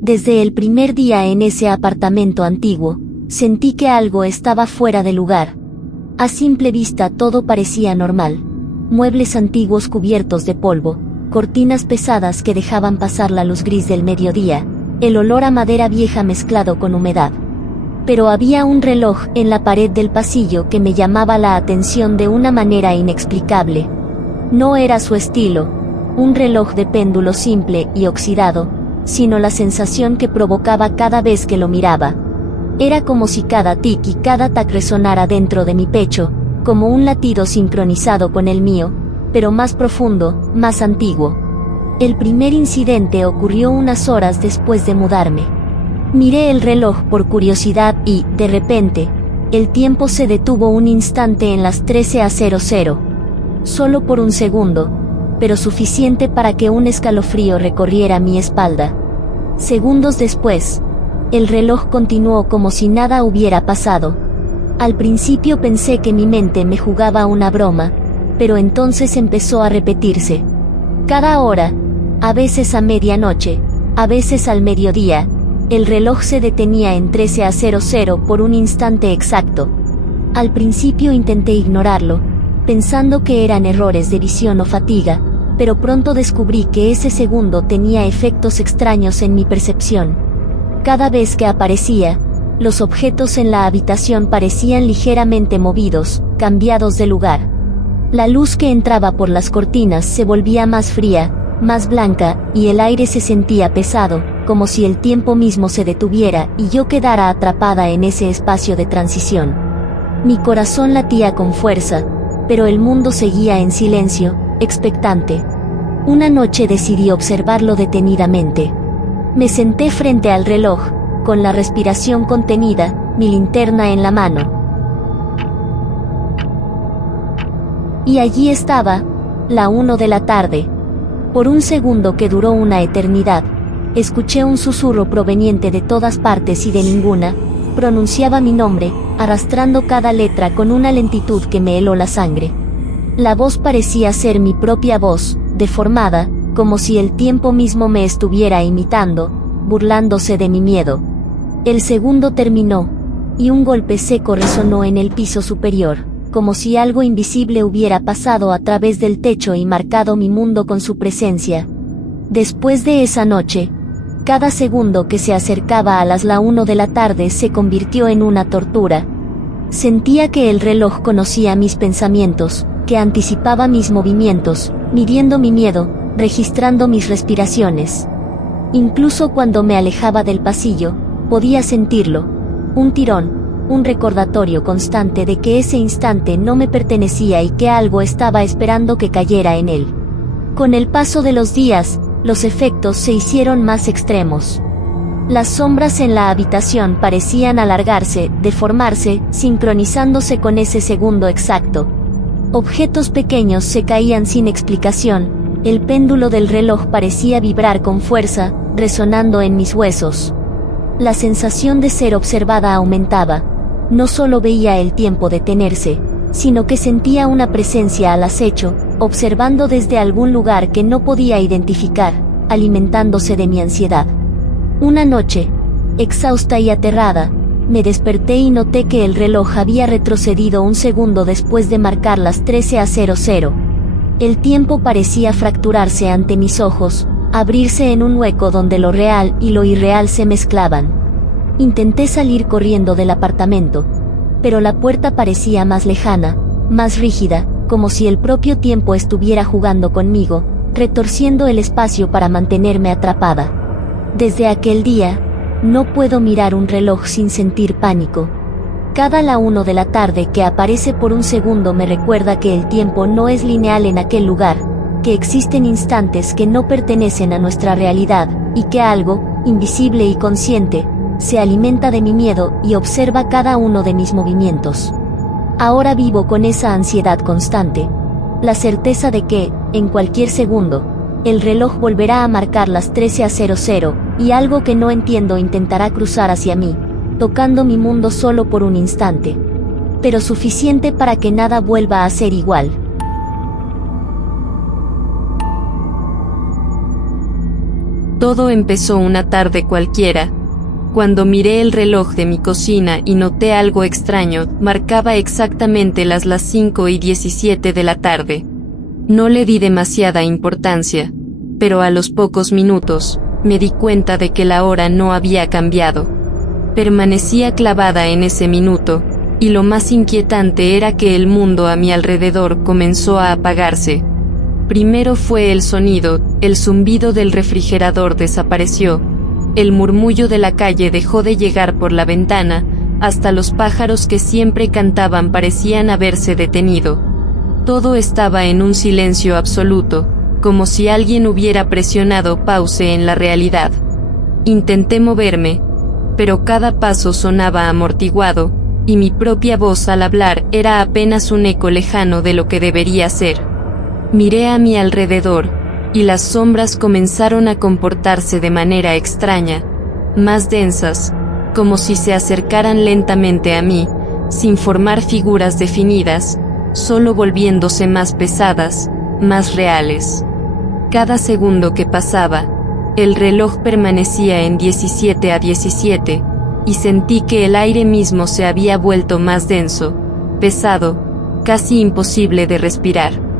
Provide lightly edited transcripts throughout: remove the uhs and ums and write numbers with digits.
Desde el primer día en ese apartamento antiguo, sentí que algo estaba fuera de lugar. A simple vista todo parecía normal. Muebles antiguos cubiertos de polvo, cortinas pesadas que dejaban pasar la luz gris del mediodía, el olor a madera vieja mezclado con humedad. Pero había un reloj en la pared del pasillo que me llamaba la atención de una manera inexplicable. No era su estilo, un reloj de péndulo simple y oxidado, sino la sensación que provocaba cada vez que lo miraba. Era como si cada tic y cada tac resonara dentro de mi pecho, como un latido sincronizado con el mío, pero más profundo, más antiguo. El primer incidente ocurrió unas horas después de mudarme. Miré el reloj por curiosidad y, de repente, el tiempo se detuvo un instante en las 13:00. Solo por un segundo, pero suficiente para que un escalofrío recorriera mi espalda. Segundos después, el reloj continuó como si nada hubiera pasado. Al principio pensé que mi mente me jugaba una broma, pero entonces empezó a repetirse. Cada hora, a veces a medianoche, a veces al mediodía, el reloj se detenía en 13:00 por un instante exacto. Al principio intenté ignorarlo, pensando que eran errores de visión o fatiga, pero pronto descubrí que ese segundo tenía efectos extraños en mi percepción. Cada vez que aparecía, los objetos en la habitación parecían ligeramente movidos, cambiados de lugar. La luz que entraba por las cortinas se volvía más fría, más blanca, y el aire se sentía pesado, como si el tiempo mismo se detuviera y yo quedara atrapada en ese espacio de transición. Mi corazón latía con fuerza, pero el mundo seguía en silencio, expectante. Una noche decidí observarlo detenidamente. Me senté frente al reloj, con la respiración contenida, mi linterna en la mano. Y allí estaba, la 1 de la tarde. Por un segundo que duró una eternidad, escuché un susurro proveniente de todas partes y de ninguna, pronunciaba mi nombre, arrastrando cada letra con una lentitud que me heló la sangre. La voz parecía ser mi propia voz, deformada, como si el tiempo mismo me estuviera imitando, burlándose de mi miedo. El segundo terminó, y un golpe seco resonó en el piso superior, como si algo invisible hubiera pasado a través del techo y marcado mi mundo con su presencia. Después de esa noche, cada segundo que se acercaba a las 1 de la tarde se convirtió en una tortura. Sentía que el reloj conocía mis pensamientos, que anticipaba mis movimientos, midiendo mi miedo, registrando mis respiraciones. Incluso cuando me alejaba del pasillo, podía sentirlo, un tirón, un recordatorio constante de que ese instante no me pertenecía y que algo estaba esperando que cayera en él. Con el paso de los días, los efectos se hicieron más extremos. Las sombras en la habitación parecían alargarse, deformarse, sincronizándose con ese segundo exacto. Objetos pequeños se caían sin explicación, el péndulo del reloj parecía vibrar con fuerza, resonando en mis huesos. La sensación de ser observada aumentaba. No solo veía el tiempo detenerse, sino que sentía una presencia al acecho, observando desde algún lugar que no podía identificar, alimentándose de mi ansiedad. Una noche, exhausta y aterrada, me desperté y noté que el reloj había retrocedido un segundo después de marcar las 13:00. El tiempo parecía fracturarse ante mis ojos, abrirse en un hueco donde lo real y lo irreal se mezclaban. Intenté salir corriendo del apartamento, pero la puerta parecía más lejana, más rígida, como si el propio tiempo estuviera jugando conmigo, retorciendo el espacio para mantenerme atrapada. Desde aquel día, no puedo mirar un reloj sin sentir pánico. Cada 1 de la tarde que aparece por un segundo me recuerda que el tiempo no es lineal en aquel lugar, que existen instantes que no pertenecen a nuestra realidad, y que algo, invisible y consciente, se alimenta de mi miedo y observa cada uno de mis movimientos. Ahora vivo con esa ansiedad constante, la certeza de que, en cualquier segundo, el reloj volverá a marcar las 13:00, y algo que no entiendo intentará cruzar hacia mí, tocando mi mundo solo por un instante. Pero suficiente para que nada vuelva a ser igual. Todo empezó una tarde cualquiera, cuando miré el reloj de mi cocina y noté algo extraño. Marcaba exactamente las 5:17 de la tarde. No le di demasiada importancia, pero a los pocos minutos, me di cuenta de que la hora no había cambiado. Permanecía clavada en ese minuto, y lo más inquietante era que el mundo a mi alrededor comenzó a apagarse. Primero fue el sonido, el zumbido del refrigerador desapareció, el murmullo de la calle dejó de llegar por la ventana, hasta los pájaros que siempre cantaban parecían haberse detenido. Todo estaba en un silencio absoluto, como si alguien hubiera presionado pause en la realidad. Intenté moverme, pero cada paso sonaba amortiguado, y mi propia voz al hablar era apenas un eco lejano de lo que debería ser. Miré a mi alrededor, y las sombras comenzaron a comportarse de manera extraña, más densas, como si se acercaran lentamente a mí, sin formar figuras definidas, solo volviéndose más pesadas, más reales. Cada segundo que pasaba, el reloj permanecía en 17:17, y sentí que el aire mismo se había vuelto más denso, pesado, casi imposible de respirar.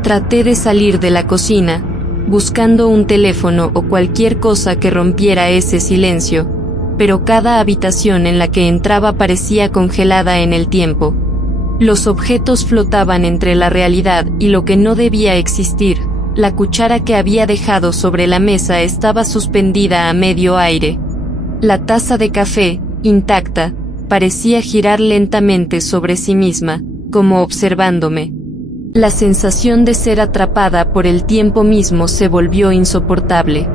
Traté de salir de la cocina, buscando un teléfono o cualquier cosa que rompiera ese silencio, pero cada habitación en la que entraba parecía congelada en el tiempo. Los objetos flotaban entre la realidad y lo que no debía existir. La cuchara que había dejado sobre la mesa estaba suspendida a medio aire. La taza de café, intacta, parecía girar lentamente sobre sí misma, como observándome. La sensación de ser atrapada por el tiempo mismo se volvió insoportable.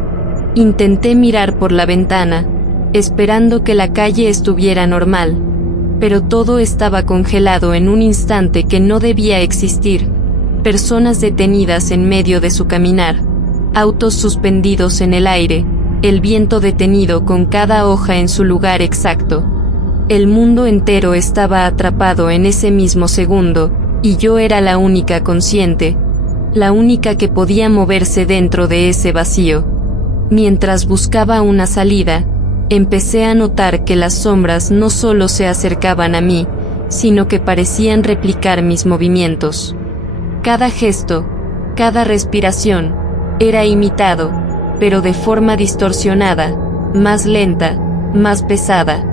Intenté mirar por la ventana, esperando que la calle estuviera normal, pero todo estaba congelado en un instante que no debía existir. Personas detenidas en medio de su caminar, autos suspendidos en el aire, el viento detenido con cada hoja en su lugar exacto. El mundo entero estaba atrapado en ese mismo segundo, y yo era la única consciente, la única que podía moverse dentro de ese vacío. Mientras buscaba una salida, empecé a notar que las sombras no solo se acercaban a mí, sino que parecían replicar mis movimientos. Cada gesto, cada respiración, era imitado, pero de forma distorsionada, más lenta, más pesada.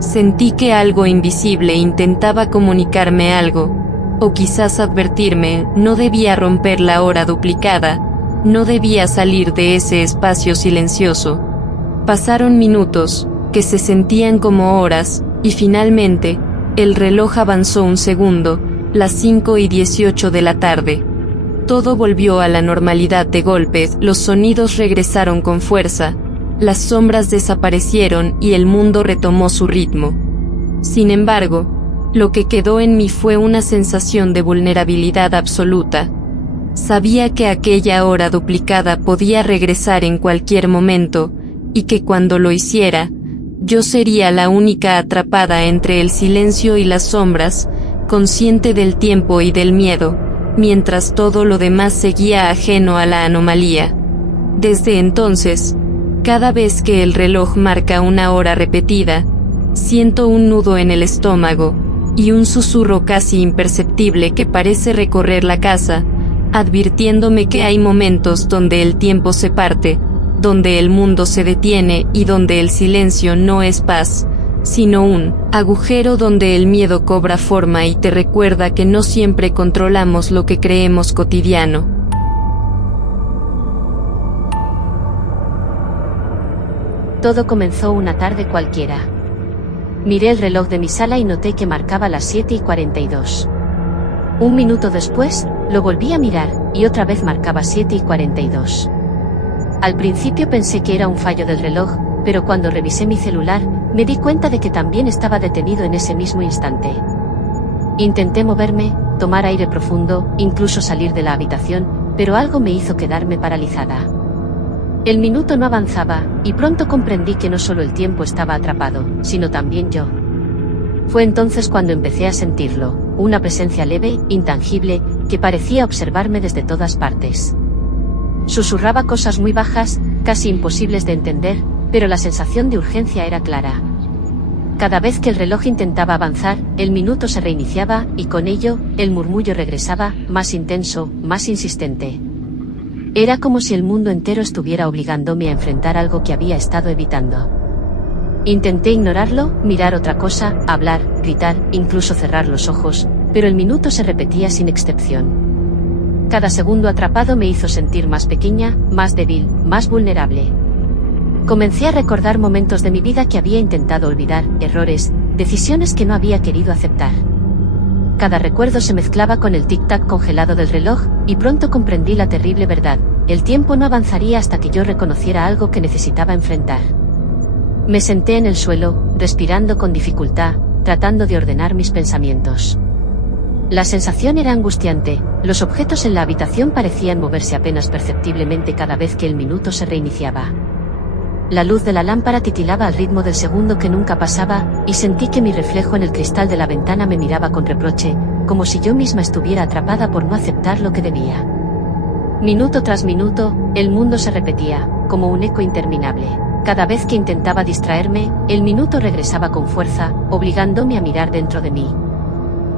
Sentí que algo invisible intentaba comunicarme algo, o quizás advertirme. No debía romper la hora duplicada, no debía salir de ese espacio silencioso. Pasaron minutos, que se sentían como horas, y finalmente, el reloj avanzó un segundo, las 5:18 de la tarde. Todo volvió a la normalidad de golpe, los sonidos regresaron con fuerza, las sombras desaparecieron y el mundo retomó su ritmo. Sin embargo, lo que quedó en mí fue una sensación de vulnerabilidad absoluta. Sabía que aquella hora duplicada podía regresar en cualquier momento, y que cuando lo hiciera, yo sería la única atrapada entre el silencio y las sombras, consciente del tiempo y del miedo, mientras todo lo demás seguía ajeno a la anomalía. Desde entonces, cada vez que el reloj marca una hora repetida, siento un nudo en el estómago, y un susurro casi imperceptible que parece recorrer la casa, advirtiéndome que hay momentos donde el tiempo se parte, donde el mundo se detiene y donde el silencio no es paz, sino un agujero donde el miedo cobra forma y te recuerda que no siempre controlamos lo que creemos cotidiano. Todo comenzó una tarde cualquiera. Miré el reloj de mi sala y noté que marcaba las 7:42. Un minuto después, lo volví a mirar, y otra vez marcaba 7:42. Al principio pensé que era un fallo del reloj, pero cuando revisé mi celular, me di cuenta de que también estaba detenido en ese mismo instante. Intenté moverme, tomar aire profundo, incluso salir de la habitación, pero algo me hizo quedarme paralizada. El minuto no avanzaba, y pronto comprendí que no solo el tiempo estaba atrapado, sino también yo. Fue entonces cuando empecé a sentirlo, una presencia leve, intangible, que parecía observarme desde todas partes. Susurraba cosas muy bajas, casi imposibles de entender, pero la sensación de urgencia era clara. Cada vez que el reloj intentaba avanzar, el minuto se reiniciaba, y con ello, el murmullo regresaba, más intenso, más insistente. Era como si el mundo entero estuviera obligándome a enfrentar algo que había estado evitando. Intenté ignorarlo, mirar otra cosa, hablar, gritar, incluso cerrar los ojos, pero el minuto se repetía sin excepción. Cada segundo atrapado me hizo sentir más pequeña, más débil, más vulnerable. Comencé a recordar momentos de mi vida que había intentado olvidar, errores, decisiones que no había querido aceptar. Cada recuerdo se mezclaba con el tic-tac congelado del reloj, y pronto comprendí la terrible verdad: el tiempo no avanzaría hasta que yo reconociera algo que necesitaba enfrentar. Me senté en el suelo, respirando con dificultad, tratando de ordenar mis pensamientos. La sensación era angustiante, los objetos en la habitación parecían moverse apenas perceptiblemente cada vez que el minuto se reiniciaba. La luz de la lámpara titilaba al ritmo del segundo que nunca pasaba, y sentí que mi reflejo en el cristal de la ventana me miraba con reproche, como si yo misma estuviera atrapada por no aceptar lo que debía. Minuto tras minuto, el mundo se repetía, como un eco interminable. Cada vez que intentaba distraerme, el minuto regresaba con fuerza, obligándome a mirar dentro de mí.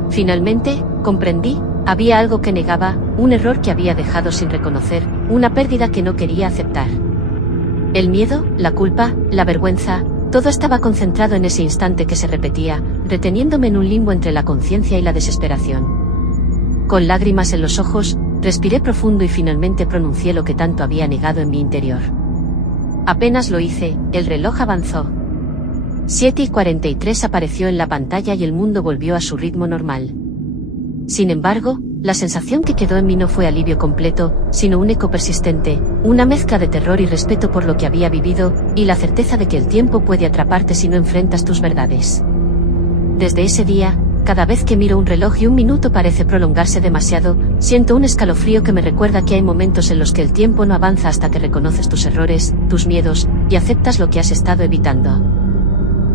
Finalmente, comprendí, había algo que negaba, un error que había dejado sin reconocer, una pérdida que no quería aceptar. El miedo, la culpa, la vergüenza, todo estaba concentrado en ese instante que se repetía, reteniéndome en un limbo entre la conciencia y la desesperación. Con lágrimas en los ojos, respiré profundo y finalmente pronuncié lo que tanto había negado en mi interior. Apenas lo hice, el reloj avanzó. 7:43 apareció en la pantalla y el mundo volvió a su ritmo normal. Sin embargo, la sensación que quedó en mí no fue alivio completo, sino un eco persistente, una mezcla de terror y respeto por lo que había vivido, y la certeza de que el tiempo puede atraparte si no enfrentas tus verdades. Desde ese día, cada vez que miro un reloj y un minuto parece prolongarse demasiado, siento un escalofrío que me recuerda que hay momentos en los que el tiempo no avanza hasta que reconoces tus errores, tus miedos, y aceptas lo que has estado evitando.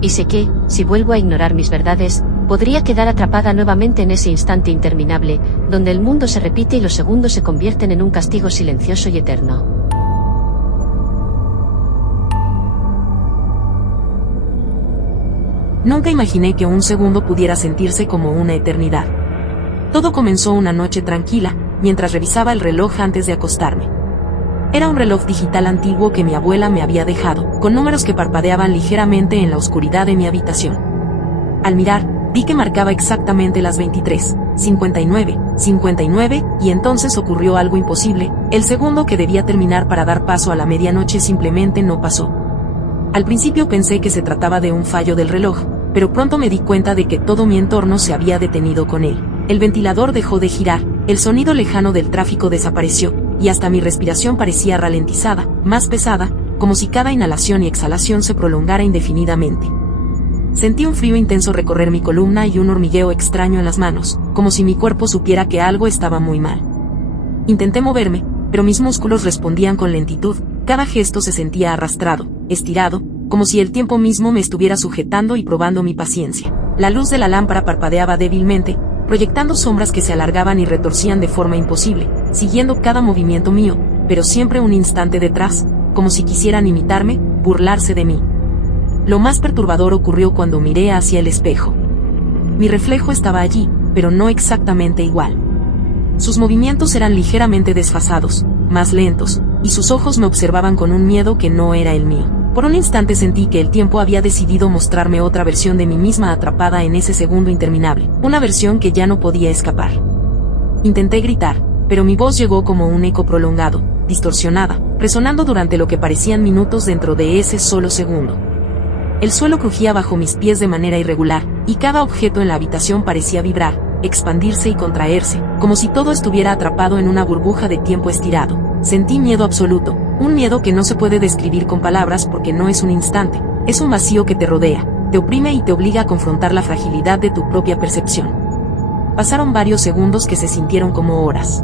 Y sé que, si vuelvo a ignorar mis verdades, podría quedar atrapada nuevamente en ese instante interminable, donde el mundo se repite y los segundos se convierten en un castigo silencioso y eterno. Nunca imaginé que un segundo pudiera sentirse como una eternidad. Todo comenzó una noche tranquila, mientras revisaba el reloj antes de acostarme. Era un reloj digital antiguo que mi abuela me había dejado, con números que parpadeaban ligeramente en la oscuridad de mi habitación. Al mirar, vi que marcaba exactamente las 23:59, y entonces ocurrió algo imposible: el segundo que debía terminar para dar paso a la medianoche simplemente no pasó. Al principio pensé que se trataba de un fallo del reloj, pero pronto me di cuenta de que todo mi entorno se había detenido con él. El ventilador dejó de girar, el sonido lejano del tráfico desapareció, y hasta mi respiración parecía ralentizada, más pesada, como si cada inhalación y exhalación se prolongara indefinidamente. Sentí un frío intenso recorrer mi columna y un hormigueo extraño en las manos, como si mi cuerpo supiera que algo estaba muy mal. Intenté moverme, pero mis músculos respondían con lentitud, cada gesto se sentía arrastrado, estirado, como si el tiempo mismo me estuviera sujetando y probando mi paciencia. La luz de la lámpara parpadeaba débilmente, proyectando sombras que se alargaban y retorcían de forma imposible, siguiendo cada movimiento mío, pero siempre un instante detrás, como si quisieran imitarme, burlarse de mí. Lo más perturbador ocurrió cuando miré hacia el espejo. Mi reflejo estaba allí, pero no exactamente igual. Sus movimientos eran ligeramente desfasados, más lentos, y sus ojos me observaban con un miedo que no era el mío. Por un instante sentí que el tiempo había decidido mostrarme otra versión de mí misma atrapada en ese segundo interminable, una versión que ya no podía escapar. Intenté gritar, pero mi voz llegó como un eco prolongado, distorsionada, resonando durante lo que parecían minutos dentro de ese solo segundo. El suelo crujía bajo mis pies de manera irregular, y cada objeto en la habitación parecía vibrar, expandirse y contraerse, como si todo estuviera atrapado en una burbuja de tiempo estirado. Sentí miedo absoluto, un miedo que no se puede describir con palabras porque no es un instante, es un vacío que te rodea, te oprime y te obliga a confrontar la fragilidad de tu propia percepción. Pasaron varios segundos que se sintieron como horas.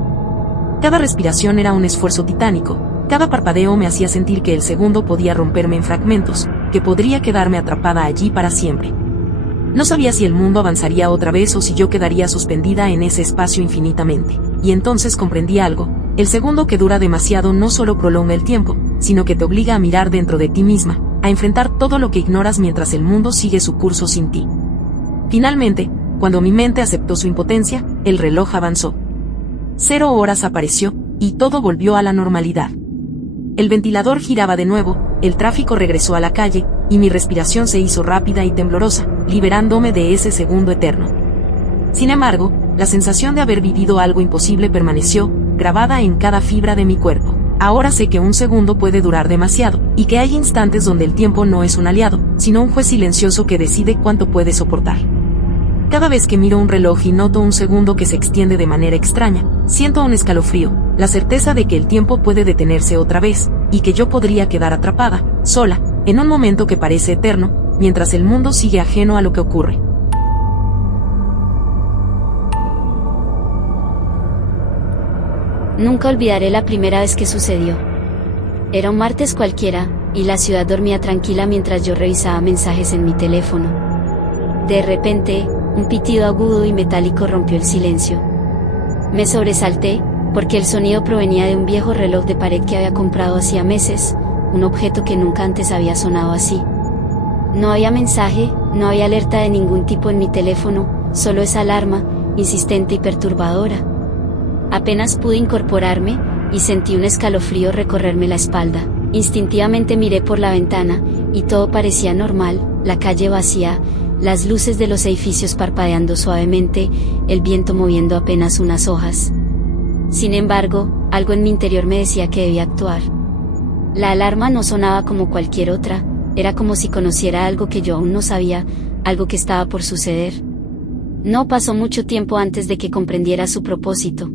Cada respiración era un esfuerzo titánico, cada parpadeo me hacía sentir que el segundo podía romperme en fragmentos, que podría quedarme atrapada allí para siempre. No sabía si el mundo avanzaría otra vez o si yo quedaría suspendida en ese espacio infinitamente. Y entonces comprendí algo, El segundo que dura demasiado no solo prolonga el tiempo, sino que te obliga a mirar dentro de ti misma, a enfrentar todo lo que ignoras mientras el mundo sigue su curso sin ti. Finalmente, cuando mi mente aceptó su impotencia, el reloj avanzó. 0 horas apareció, y todo volvió a la normalidad. El ventilador giraba de nuevo, el tráfico regresó a la calle, y mi respiración se hizo rápida y temblorosa, liberándome de ese segundo eterno. Sin embargo, la sensación de haber vivido algo imposible permaneció, grabada en cada fibra de mi cuerpo. Ahora sé que un segundo puede durar demasiado, y que hay instantes donde el tiempo no es un aliado, sino un juez silencioso que decide cuánto puede soportar. Cada vez que miro un reloj y noto un segundo que se extiende de manera extraña, siento un escalofrío, la certeza de que el tiempo puede detenerse otra vez, y que yo podría quedar atrapada, sola, en un momento que parece eterno, mientras el mundo sigue ajeno a lo que ocurre. Nunca olvidaré la primera vez que sucedió. Era un martes cualquiera, y la ciudad dormía tranquila mientras yo revisaba mensajes en mi teléfono. De repente, un pitido agudo y metálico rompió el silencio. Me sobresalté, porque el sonido provenía de un viejo reloj de pared que había comprado hacía meses, un objeto que nunca antes había sonado así. No había mensaje, no había alerta de ningún tipo en mi teléfono, solo esa alarma, insistente y perturbadora. Apenas pude incorporarme, y sentí un escalofrío recorrerme la espalda. Instintivamente miré por la ventana, y todo parecía normal, la calle vacía, las luces de los edificios parpadeando suavemente, el viento moviendo apenas unas hojas. Sin embargo, algo en mi interior me decía que debía actuar. La alarma no sonaba como cualquier otra, era como si conociera algo que yo aún no sabía, algo que estaba por suceder. No pasó mucho tiempo antes de que comprendiera su propósito.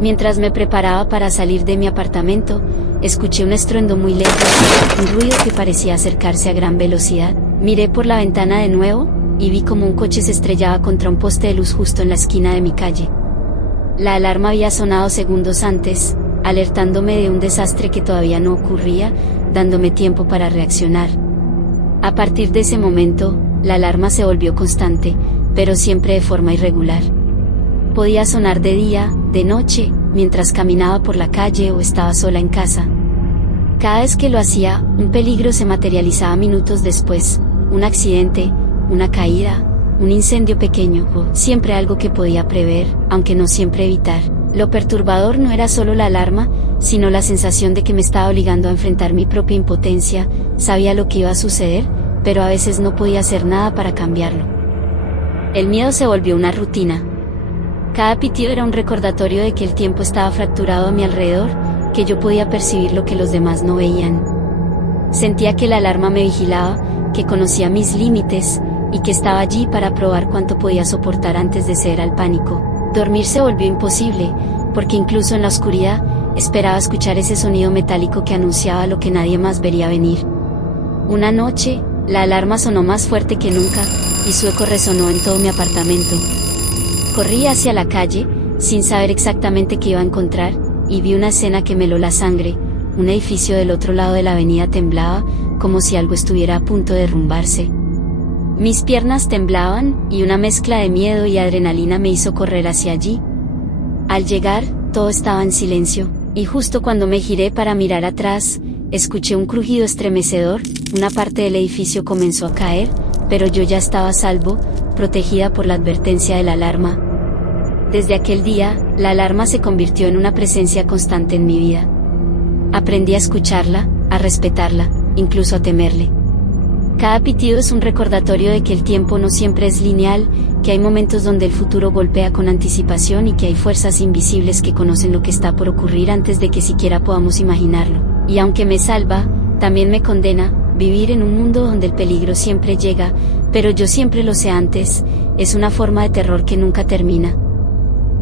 Mientras me preparaba para salir de mi apartamento, escuché un estruendo muy lejos, un ruido que parecía acercarse a gran velocidad. Miré por la ventana de nuevo, y vi como un coche se estrellaba contra un poste de luz justo en la esquina de mi calle. La alarma había sonado segundos antes, alertándome de un desastre que todavía no ocurría, dándome tiempo para reaccionar. A partir de ese momento, la alarma se volvió constante, pero siempre de forma irregular. Podía sonar de día, de noche, mientras caminaba por la calle o estaba sola en casa. Cada vez que lo hacía, un peligro se materializaba minutos después, un accidente, una caída, un incendio pequeño, o siempre algo que podía prever, aunque no siempre evitar. Lo perturbador no era solo la alarma, sino la sensación de que me estaba obligando a enfrentar mi propia impotencia. Sabía lo que iba a suceder, pero a veces no podía hacer nada para cambiarlo. El miedo se volvió una rutina. Cada pitido era un recordatorio de que el tiempo estaba fracturado a mi alrededor, que yo podía percibir lo que los demás no veían. Sentía que la alarma me vigilaba, que conocía mis límites, y que estaba allí para probar cuánto podía soportar antes de ceder al pánico. Dormir se volvió imposible, porque incluso en la oscuridad, esperaba escuchar ese sonido metálico que anunciaba lo que nadie más vería venir. Una noche, la alarma sonó más fuerte que nunca, y su eco resonó en todo mi apartamento. Corrí hacia la calle, sin saber exactamente qué iba a encontrar, y vi una escena que me heló la sangre. Un edificio del otro lado de la avenida temblaba, como si algo estuviera a punto de derrumbarse. Mis piernas temblaban, y una mezcla de miedo y adrenalina me hizo correr hacia allí. Al llegar, todo estaba en silencio, y justo cuando me giré para mirar atrás, escuché un crujido estremecedor, una parte del edificio comenzó a caer, pero yo ya estaba a salvo, protegida por la advertencia de la alarma. Desde aquel día, la alarma se convirtió en una presencia constante en mi vida. Aprendí a escucharla, a respetarla, incluso a temerle. Cada pitido es un recordatorio de que el tiempo no siempre es lineal, que hay momentos donde el futuro golpea con anticipación y que hay fuerzas invisibles que conocen lo que está por ocurrir antes de que siquiera podamos imaginarlo. Y aunque me salva, también me condena. Vivir en un mundo donde el peligro siempre llega, pero yo siempre lo sé antes, es una forma de terror que nunca termina.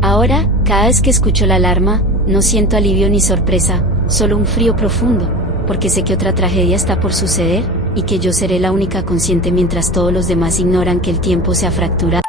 Ahora, cada vez que escucho la alarma, no siento alivio ni sorpresa, solo un frío profundo, porque sé que otra tragedia está por suceder, y que yo seré la única consciente mientras todos los demás ignoran que el tiempo se ha fracturado.